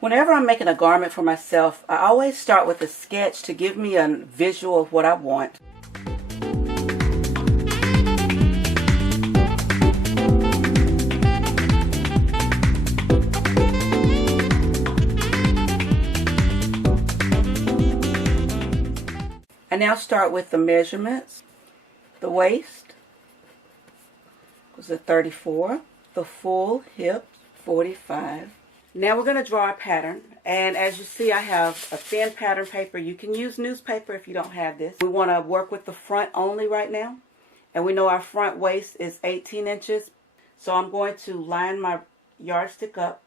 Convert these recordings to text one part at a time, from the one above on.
Whenever I'm making a garment for myself, I always start with a sketch to give me a visual of what I want. I now start with the measurements. The waist was a 34, the full hip 45. Now we're going to draw a pattern, and as you see I have a thin pattern paper. You can use newspaper if you don't have this. We want to work with the front only right now, and we know our front waist is 18 inches. So I'm going to line my yardstick up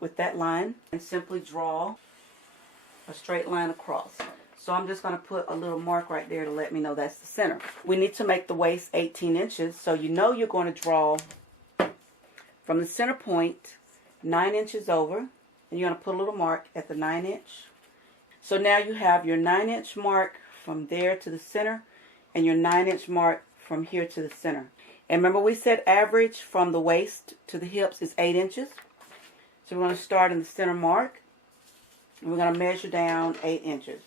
with that line and simply draw a straight line across. So I'm just going to put a little mark right there to let me know that's the center. We need to make the waist 18 inches, so you know you're going to draw from the center point 9 inches over, and you're going to put a little mark at the 9 inch. So now you have your 9 inch mark from there to the center, and your 9 inch mark from here to the center. And remember we said average from the waist to the hips is 8 inches. So we're going to start in the center mark, and we're going to measure down 8 inches.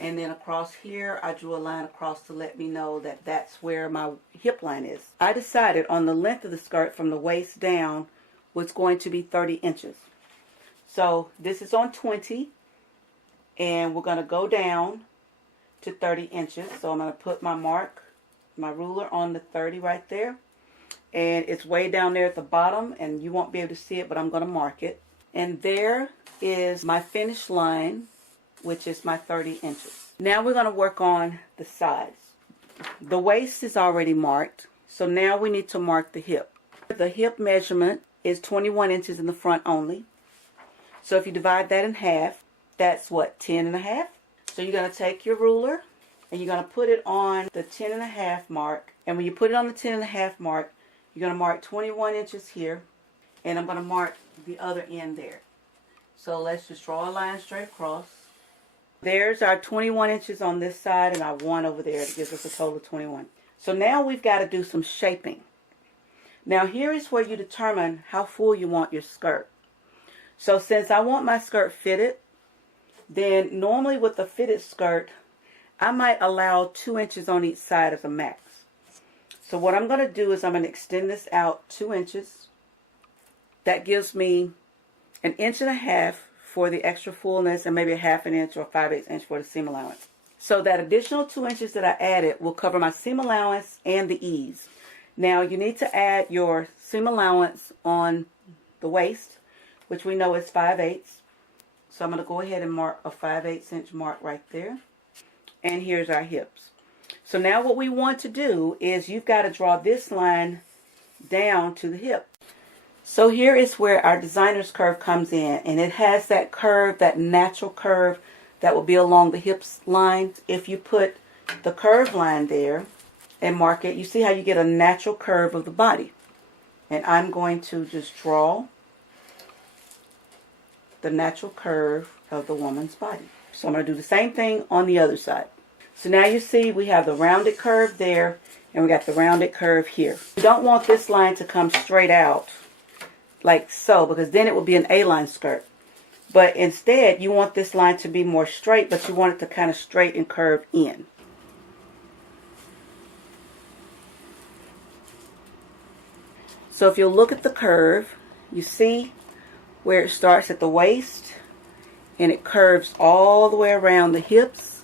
And then across here, I drew a line across to let me know that that's where my hip line is. I decided on the length of the skirt from the waist down was going to be 30 inches. So this is on 20, and we're going to go down to 30 inches. So I'm going to put my mark, my ruler on the 30 right there. And it's way down there at the bottom, and you won't be able to see it, but I'm going to mark it. And there is my finish line, which is my 30 inches. Now we're going to work on the sides. The waist is already marked, so now we need to mark the hip. The hip measurement is 21 inches in the front only. So if you divide that in half, that's what, 10 and a half? So you're going to take your ruler and you're going to put it on the 10 and a half mark. And when you put it on the 10 and a half mark, you're going to mark 21 inches here, and I'm going to mark the other end there. So let's just draw a line straight across. There's our 21 inches on this side and our 1 over there. It gives us a total of 21. So now we've got to do some shaping. Now here is where you determine how full you want your skirt. So since I want my skirt fitted, then normally with a fitted skirt, I might allow 2 inches on each side as a max. So what I'm going to do is I'm going to extend this out 2 inches. That gives me 1.5 inches for the extra fullness, and maybe a 1/2 inch or 5/8 inch for the seam allowance. So that additional 2 inches that I added will cover my seam allowance and the ease. Now you need to add your seam allowance on the waist, which we know is 5/8. So I'm going to go ahead and mark a 5/8 inch mark right there. And here's our hips. So now what we want to do is you've got to draw this line down to the hip. So here is where our designer's curve comes in, and it has that curve, that natural curve that will be along the hips line. If you put the curve line there and mark it, you see how you get a natural curve of the body. And I'm going to just draw the natural curve of the woman's body. So I'm going to do the same thing on the other side. So now you see we have the rounded curve there, and we got the rounded curve here. You don't want this line to come straight out like so, because then it will be an A-line skirt. But instead, you want this line to be more straight, but you want it to kind of straight and curve in. So if you look at the curve, you see where it starts at the waist, and it curves all the way around the hips,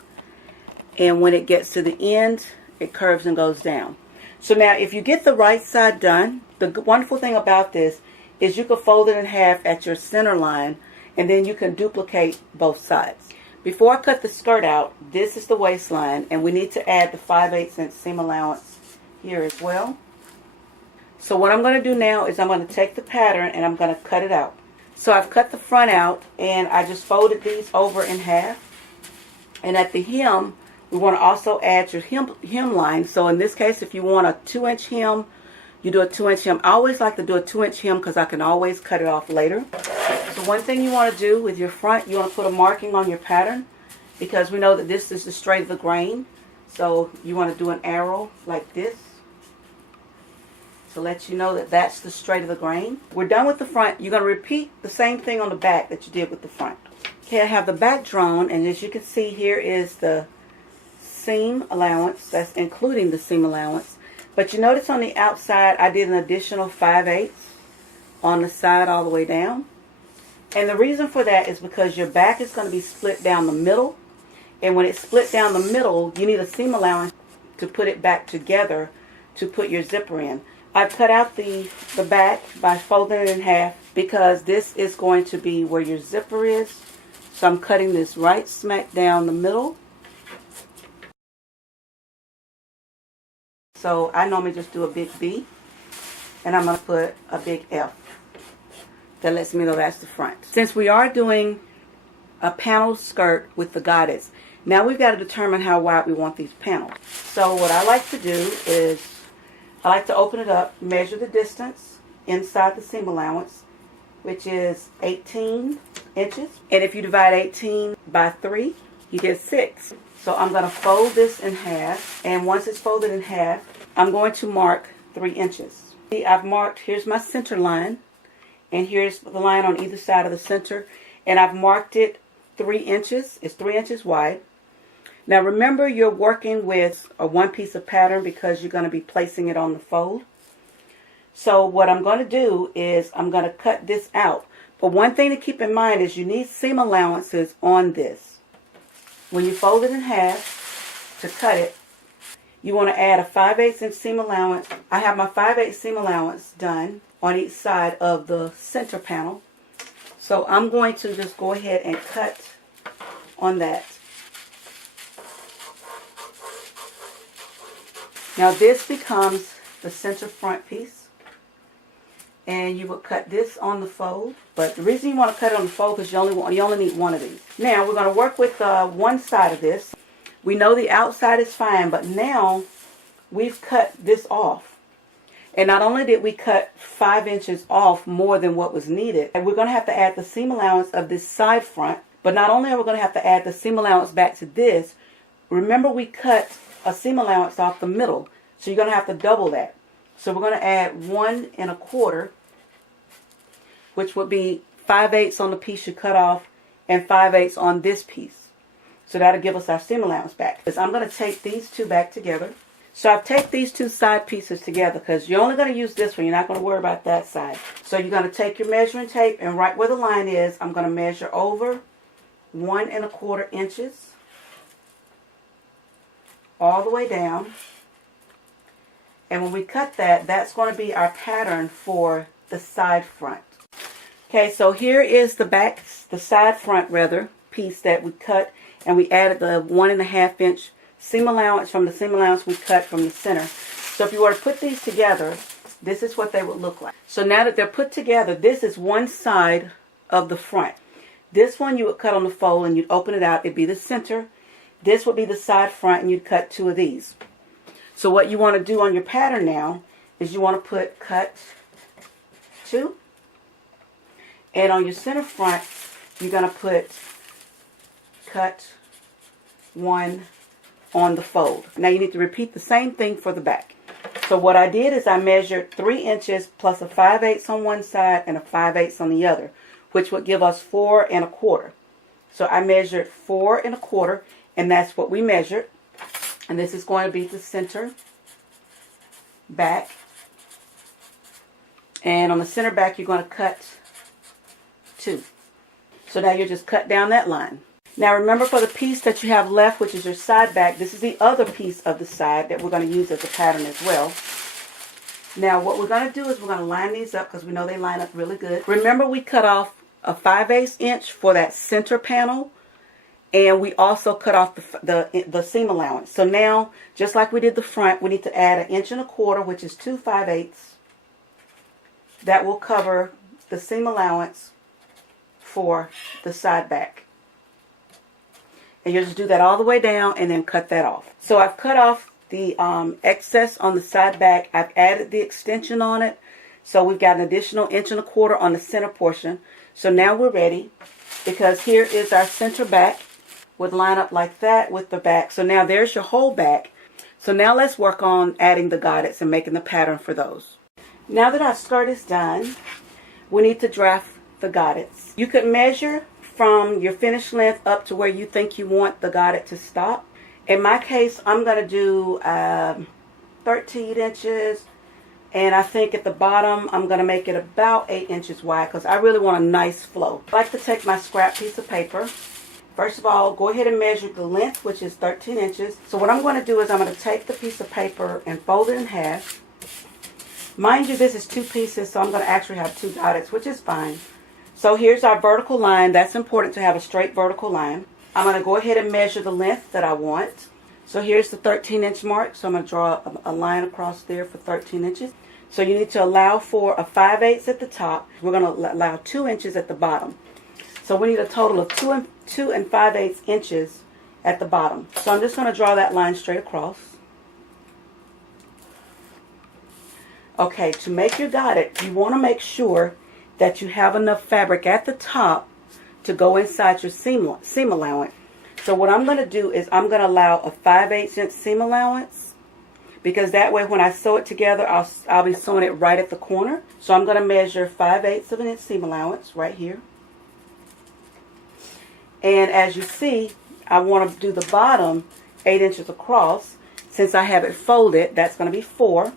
and when it gets to the end, it curves and goes down. So now if you get the right side done, the wonderful thing about this is you can fold it in half at your center line, and then you can duplicate both sides. Before I cut the skirt out, this is the waistline, and we need to add the 5/8 inch seam allowance here as well. So what I'm going to do now is I'm going to take the pattern and I'm going to cut it out. So I've cut the front out, and I just folded these over in half. And at the hem, we want to also add your hem line. So in this case, if you want a 2-inch hem, you do a 2-inch hem. I always like to do a 2-inch hem because I can always cut it off later. So one thing you want to do with your front, you want to put a marking on your pattern, because we know that this is the straight of the grain. So you want to do an arrow like this. to let you know that that's the straight of the grain. We're done with the front. You're going to repeat the same thing on the back that you did with the front. Okay, I have the back drawn, and as you can see, here is the seam allowance. That's including the seam allowance. But you notice on the outside, I did an additional 5/8 on the side all the way down. And the reason for that is because your back is going to be split down the middle. And when it's split down the middle, you need a seam allowance to put it back together to put your zipper in. I've cut out the back by folding it in half because this is going to be where your zipper is. So I'm cutting this right smack down the middle. So I normally just do a big B, and I'm going to put a big F. That lets me know that's the front. Since we are doing a panel skirt with the Godets, now we've got to determine how wide we want these panels. So what I like to do is I like to open it up, measure the distance inside the seam allowance, which is 18 inches. And if you divide 18 by 3, you get 6. So I'm going to fold this in half, and once it's folded in half, I'm going to mark 3 inches. See, I've marked, here's my center line, and here's the line on either side of the center, and I've marked it 3 inches. It's 3 inches wide. Now remember, you're working with a one piece of pattern because you're going to be placing it on the fold. So what I'm going to do is I'm going to cut this out. But one thing to keep in mind is you need seam allowances on this. When you fold it in half to cut it, you want to add a 5/8 inch seam allowance. I have my 5/8 seam allowance done on each side of the center panel. So I'm going to just go ahead and cut on that. Now this becomes the center front piece. And you would cut this on the fold. But the reason you want to cut it on the fold is because you only need one of these. Now we're going to work with one side of this. We know the outside is fine, but now we've cut this off. And not only did we cut 5 inches off more than what was needed, and we're going to have to add the seam allowance of this side front. But not only are we going to have to add the seam allowance back to this, remember we cut a seam allowance off the middle. So you're going to have to double that. So we're going to add 1 1/4, which would be 5/8 on the piece you cut off and 5/8 on this piece. So that'll give us our seam allowance back. Because I'm going to take these two back together. So I've taken these two side pieces together because you're only going to use this one. You're not going to worry about that side. So you're going to take your measuring tape, and right where the line is, I'm going to measure over 1 1/4 inches all the way down. And when we cut that, that's going to be our pattern for the side front. Okay, so here is the back, the side front rather, piece that we cut, and we added the 1 1/2 inch seam allowance from the seam allowance we cut from the center. So if you were to put these together, this is what they would look like. So now that they're put together, this is one side of the front. This one you would cut on the fold and you'd open it out. It'd be the center. This would be the side front, and you'd cut 2 of these. So what you want to do on your pattern now is you want to put cut 2. And on your center front, you're going to put cut 1 on the fold. Now you need to repeat the same thing for the back. So what I did is I measured 3 inches plus a 5/8 on one side and a 5/8 on the other, which would give us 4 1/4. So I measured 4 1/4, and that's what we measured. And this is going to be the center back. And on the center back, you're going to cut 2. So now you just cut down that line. Now remember, for the piece that you have left, which is your side back, this is the other piece of the side that we're going to use as a pattern as well. Now what we're going to do is we're going to line these up because we know they line up really good. Remember, we cut off a 5/8 inch for that center panel, and we also cut off the seam allowance. So now, just like we did the front, we need to add 1 1/4 inch, which is 2 5/8. That will cover the seam allowance for the side back. And you'll just do that all the way down and then cut that off. So I've cut off the excess on the side back. I've added the extension on it. So we've got an additional 1 1/4 inch on the center portion. So now we're ready, because here is our center back. Would line up like that with the back. So now there's your whole back. So now let's work on adding the godets and making the pattern for those. Now that our skirt is done, we need to draft the godets. You could measure from your finished length up to where you think you want the godet to stop. In my case, I'm going to do 13 inches. And I think at the bottom, I'm going to make it about 8 inches wide because I really want a nice flow. I like to take my scrap piece of paper. First of all, go ahead and measure the length, which is 13 inches. So what I'm going to do is I'm going to take the piece of paper and fold it in half. Mind you, this is 2 pieces, so I'm going to actually have 2 godets, which is fine. So here's our vertical line. That's important to have a straight vertical line. I'm going to go ahead and measure the length that I want. So here's the 13-inch mark. So I'm going to draw a line across there for 13 inches. So you need to allow for a 5/8 at the top. We're going to allow 2 inches at the bottom. So we need a total of 2 and 5/8 inches at the bottom. So I'm just going to draw that line straight across. Okay, to make your godet, you want to make sure that you have enough fabric at the top to go inside your seam allowance. So what I'm going to do is I'm going to allow a 5/8 inch seam allowance, because that way when I sew it together, I'll be sewing it right at the corner. So I'm going to measure 5/8 of an inch seam allowance right here. And as you see, I want to do the bottom 8 inches across. Since I have it folded, that's going to be 4.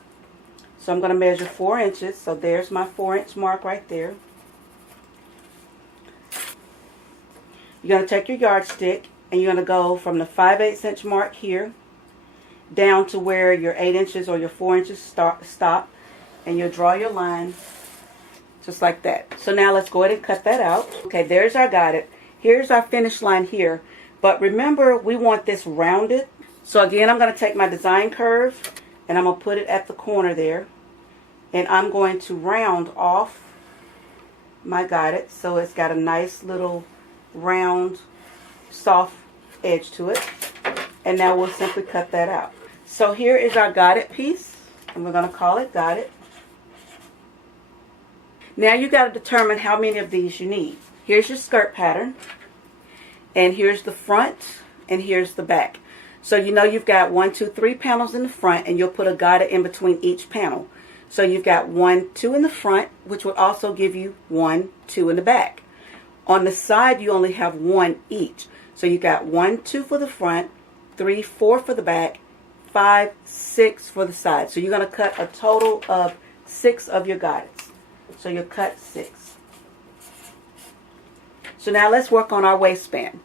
So I'm going to measure 4 inches. So there's my 4-inch mark right there. You're going to take your yardstick and you're going to go from the 5/8 inch mark here down to where your 8 inches or your 4 inches stop, and you'll draw your line just like that. So now let's go ahead and cut that out. Okay, there's our godet. Here's our finished line here. But remember, we want this rounded. So again, I'm going to take my design curve and I'm going to put it at the corner there. And I'm going to round off my godet so it's got a nice little round, soft edge to it. And now we'll simply cut that out. So here is our godet piece, and we're going to call it godet. Now you got to determine how many of these you need. Here's your skirt pattern, and here's the front, and here's the back. So you know you've got 1, 2, 3 panels in the front, and you'll put a godet in between each panel. So you've got 1, 2 in the front, which will also give you 1, 2 in the back. On the side, you only have 1 each. So you got 1, 2 for the front, 3, 4 for the back, 5, 6 for the side. So you're going to cut a total of 6 of your godets. So you'll cut 6. So now let's work on our waistband.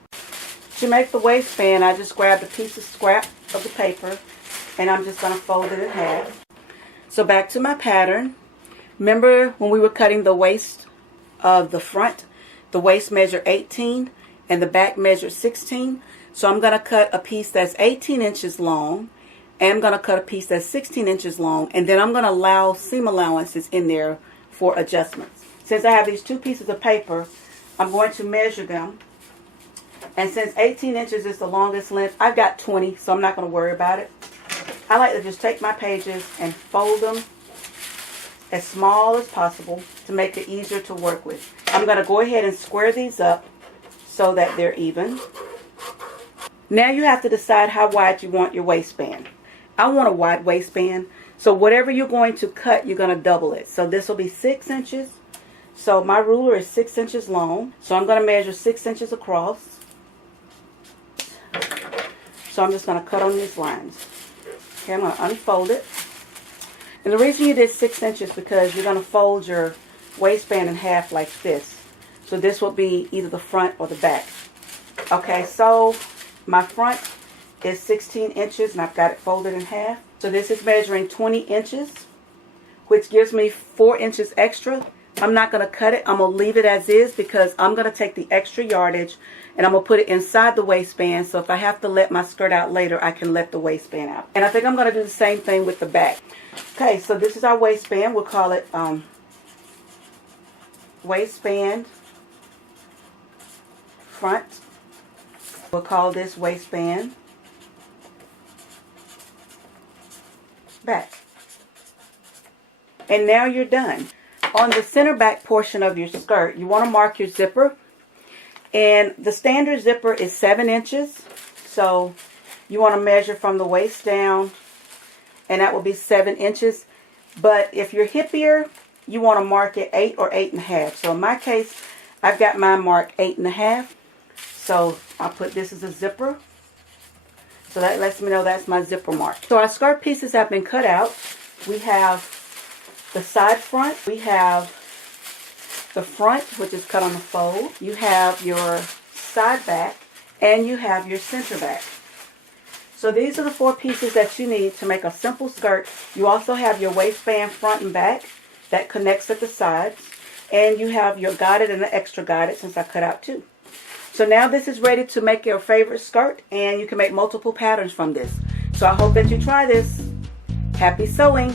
To make the waistband, I just grabbed a piece of scrap of the paper and I'm just going to fold it in half. So back to my pattern. Remember when we were cutting the waist of the front, the waist measured 18 and the back measured 16. So I'm going to cut a piece that's 18 inches long, and I'm going to cut a piece that's 16 inches long, and then I'm going to allow seam allowances in there for adjustments. Since I have these 2 pieces of paper, I'm going to measure them. And since 18 inches is the longest length, I've got 20, so I'm not going to worry about it. I like to just take my pages and fold them as small as possible to make it easier to work with. I'm going to go ahead and square these up so that they're even. Now you have to decide how wide you want your waistband. I want a wide waistband, so whatever you're going to cut, you're going to double it. So this will be 6 inches. So my ruler is 6 inches long. So I'm going to measure 6 inches across. So I'm just going to cut on these lines. Okay, I'm going to unfold it. And the reason you did 6 inches is because you're going to fold your waistband in half like this. So this will be either the front or the back. Okay, so my front is 16 inches and I've got it folded in half. So this is measuring 20 inches, which gives me 4 inches extra. I'm not going to cut it. I'm going to leave it as is because I'm going to take the extra yardage and I'm going to put it inside the waistband. So if I have to let my skirt out later, I can let the waistband out. And I think I'm going to do the same thing with the back. Okay, so this is our waistband. We'll call it waistband front. We'll call this waistband back. And now you're done. On the center back portion of your skirt, you want to mark your zipper. And the standard zipper is 7 inches. So you want to measure from the waist down, and that will be 7 inches. But if you're hippier, you want to mark it 8 or 8.5. So in my case, I've got mine marked 8.5. So I'll put this as a zipper. So that lets me know that's my zipper mark. So our skirt pieces have been cut out. We have the side front. We have the front, which is cut on the fold. You have your side back, and you have your center back. So these are the 4 pieces that you need to make a simple skirt. You also have your waistband front and back that connects at the sides. And you have your goded and the extra goded, since I cut out 2. So now this is ready to make your favorite skirt, and you can make multiple patterns from this. So I hope that you try this. Happy sewing!